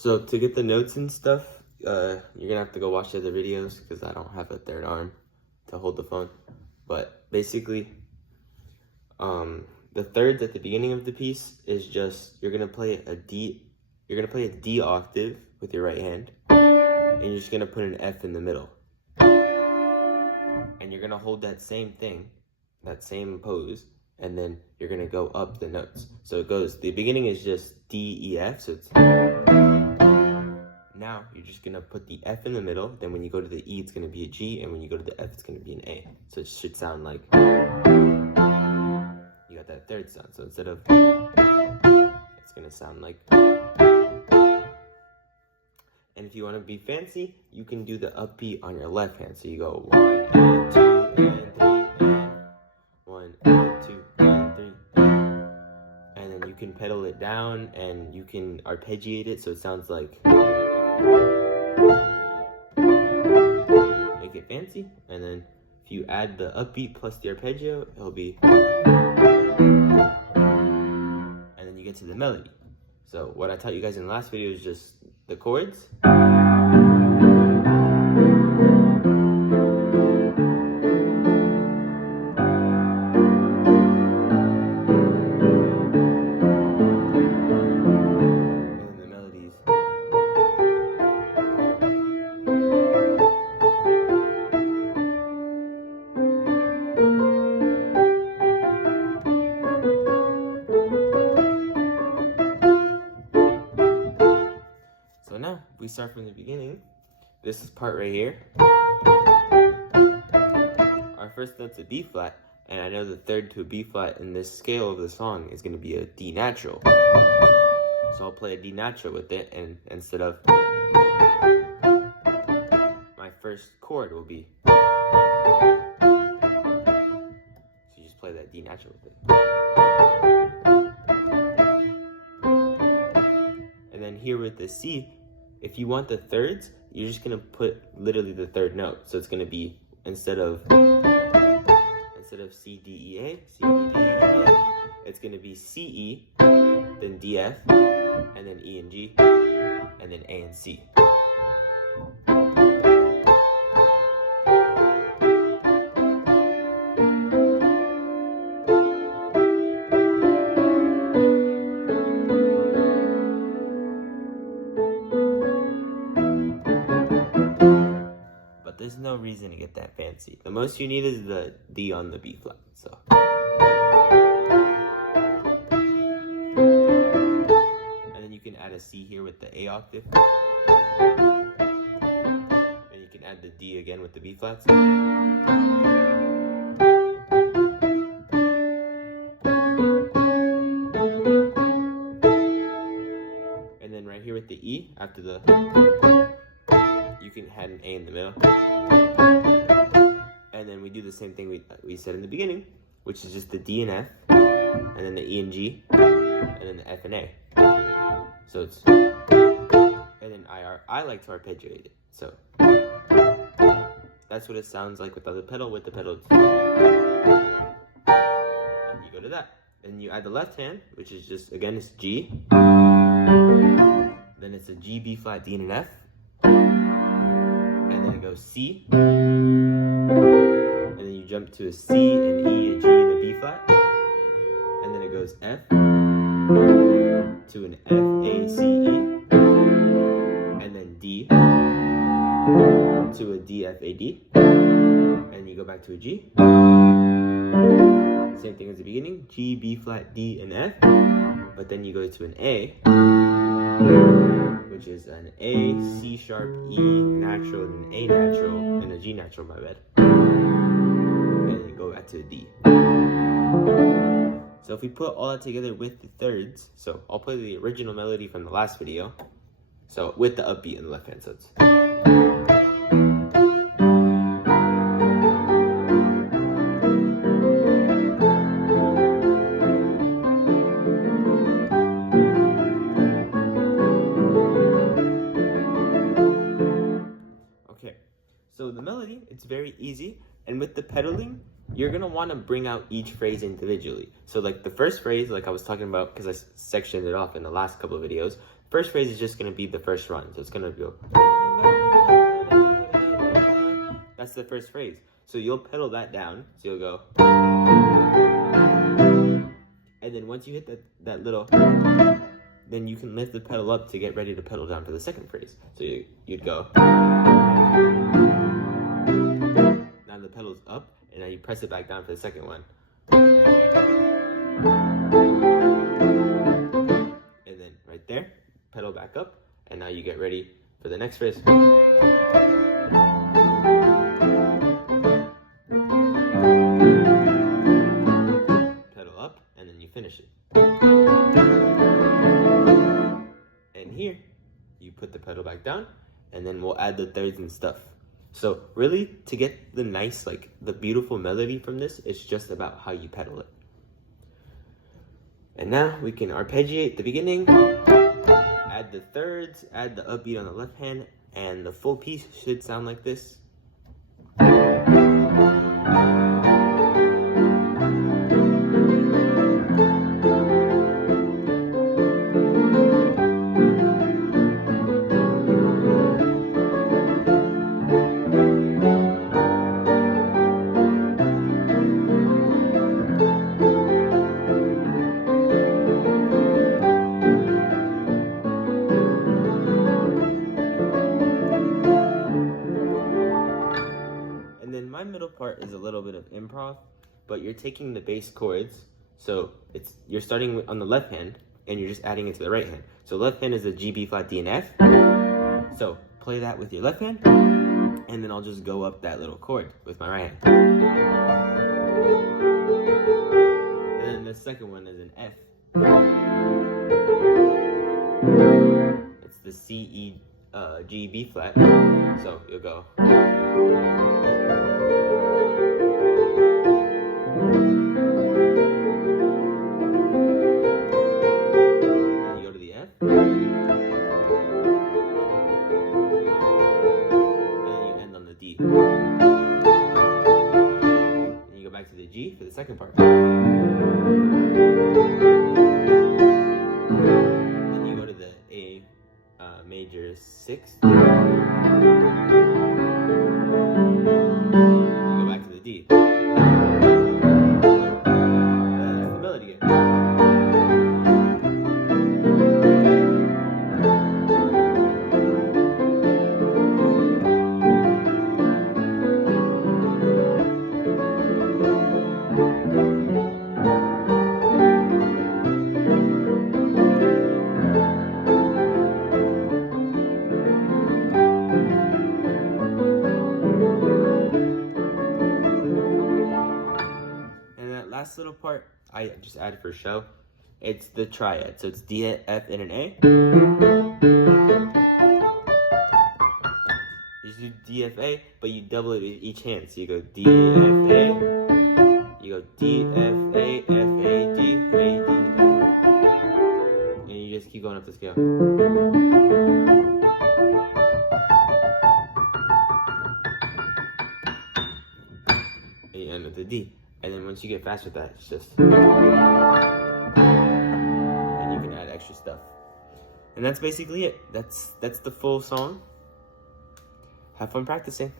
So to get the notes and stuff, you're gonna have to go watch the other videos because I don't have a third arm to hold the phone. But basically, the thirds at the beginning of the piece is just you're gonna play a D octave with your right hand, and you're just gonna put an F in the middle, and you're gonna hold that same thing, that same pose, and then you're gonna go up the notes. So it goes, the beginning is just D, E, F, so it's, now you're just gonna put the F in the middle, then when you go to the E, it's gonna be a G, and when you go to the F, it's gonna be an A. So it should sound like, you got that third sound. So instead of, it's gonna sound like, and if you wanna be fancy, you can do the upbeat on your left hand. So you go 1 and 2 and 3 and 1 and 2 and 3 and then you can pedal it down and you can arpeggiate it so it sounds like, make it fancy. And then if you add the upbeat plus the arpeggio, it'll be, and then you get to the melody. So what I taught you guys in the last video is just the chords. So now we start from the beginning. This is part right here. Our first note's a B flat, and I know the third to a B flat in this scale of the song is going to be a D natural. So I'll play a D natural with it, and instead of, my first chord will be, so you just play that D natural with it. And then here with the C, if you want the thirds, you're just gonna put literally the third note. So it's gonna be, instead of C, D, E, A, C, D, E, A, it's gonna be C, E, then D, F, and then E and G, and then A and C. There's no reason to get that fancy. The most you need is the D on the B flat. So. And then you can add a C here with the A octave. And you can add the D again with the B flats. And then right here with the E, after the, you can add an A in the middle. And then we do the same thing we said in the beginning, which is just the D and F, and then the E and G, and then the F and A. So it's, and then I like to arpeggiate it. So that's what it sounds like without the pedal. With the pedal, and you go to that. Then you add the left hand, which is just, again, it's G. Then it's a G, B flat, D, and an F. And then it goes C. And then you jump to a C, an E, a G, and a B flat. And then it goes F to an F, A, C, E. And then D to a D, F, A, D. And you go back to a G. Same thing as the beginning, G, B flat, D, and F. But then you go to an A, which is an A, C sharp, E natural, and an A natural, and a G natural, my bad. And then you go back to a D. So if we put all that together with the thirds, so I'll play the original melody from the last video, so with the upbeat in the left hand, so it's, so the melody, it's very easy, and with the pedaling, you're gonna want to bring out each phrase individually. So like the first phrase, like I was talking about, because I sectioned it off in the last couple of videos, first phrase is just going to be the first run. So it's going to go. That's the first phrase. So you'll pedal that down. So you'll go. And then once you hit that little, then you can lift the pedal up to get ready to pedal down for the second phrase. So you'd go. Now the pedal's up, and now you press it back down for the second one. And then right there, pedal back up, and now you get ready for the next phrase. Pedal up, and then you finish it. And here, you put the pedal back down, and then we'll add the thirds and stuff. So really, to get the nice, like the beautiful melody from this, it's just about how you pedal it. And now we can arpeggiate the beginning, add the thirds, add the upbeat on the left hand, and the full piece should sound like this. My middle part is a little bit of improv, but you're taking the bass chords, so you're starting on the left hand and you're just adding it to the right hand. So left hand is a G, B flat, D, and F. So play that with your left hand, and then I'll just go up that little chord with my right hand. And then the second one is an F. It's the C, E, G, B flat. So you'll go. And you go back to the G for the second part. Then you go to the A major 6. You go back to the D. That's the melody again. Last little part I just added for show. It's the triad. So it's D, F, and an A. You just do D, F, A, but you double it with each hand. So you go D, F, A. You go D, F, A, F, A, D, A, D, F. And you just keep going up the scale. And you end with the D. And then once you get fast with that, it's just... And you can add extra stuff. And that's basically it. That's the full song. Have fun practicing.